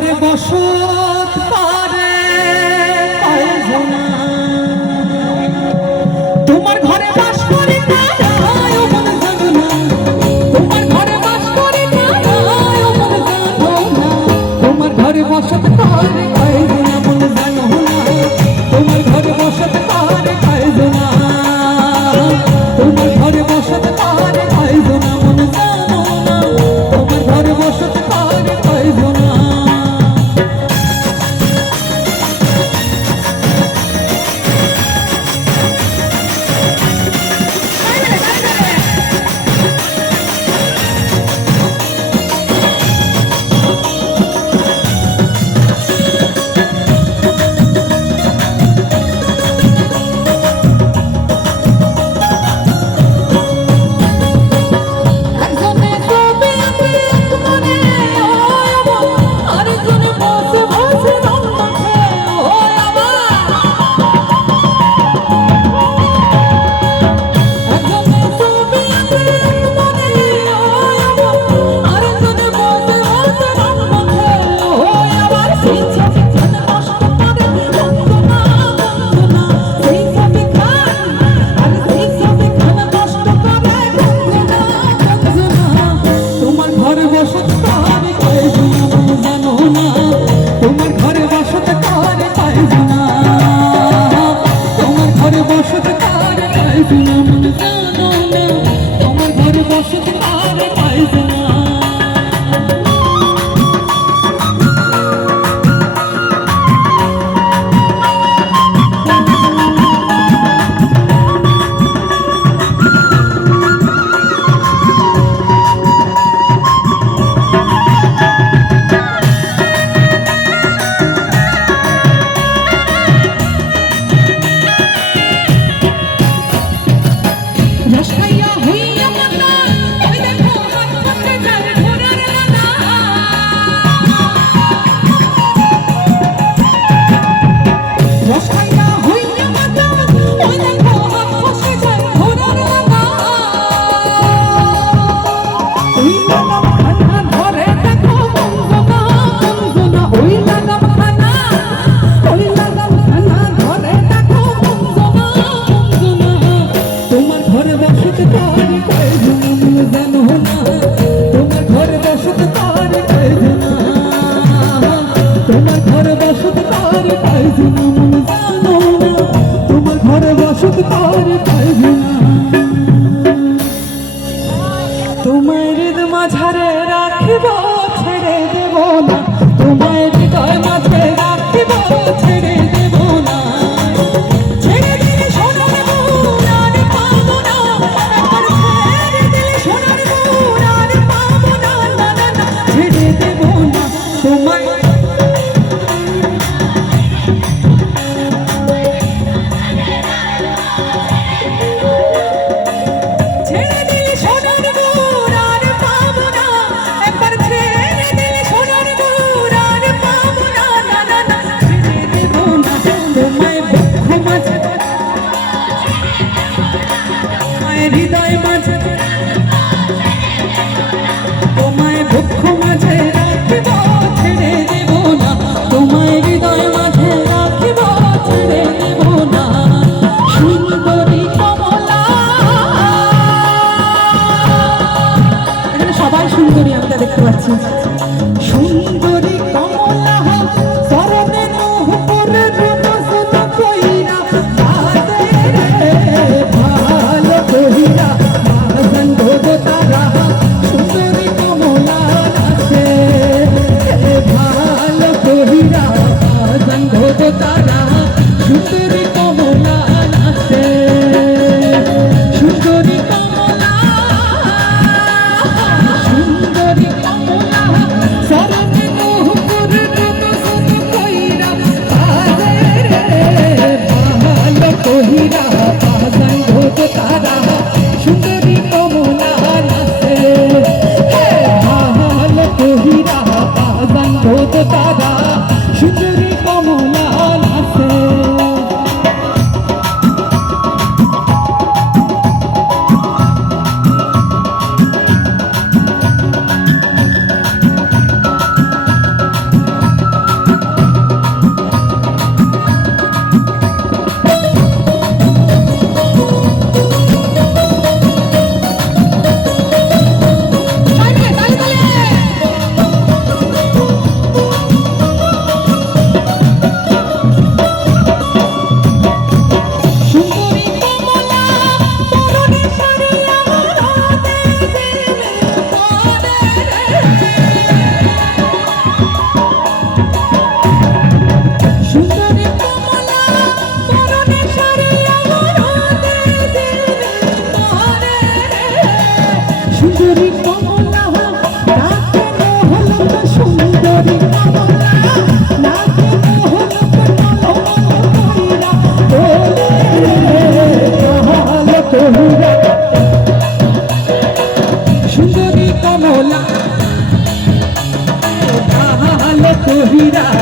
ঘরে বসত করে কয়জনা, তোমার ঘরে বাস করে কারা ও মন জানো না, তোমার ঘরে বাস করে কারা ও মন জানো না, তোমার ঘরে বসত করে কয়জনা মন জানো না, তোমার ঘরে বসত করে কয়জনা, তোমার ঘরে বসত করে কয়জনা মন জানো না, তোমার ঘরে বসত করে কয়জনা। তোমার মাঝারে রাখিব ছেড়ে দেব না, তোমার হৃদয় মাঝে রাখিব ছেড়ে দেব না, ছেড়ে দিলে সোনার মন আর পাবো না, একবার ছেড়ে দিলে সোনার মন আর পাবো না, না না না ছেড়ে দেব না তোমায়। হীরা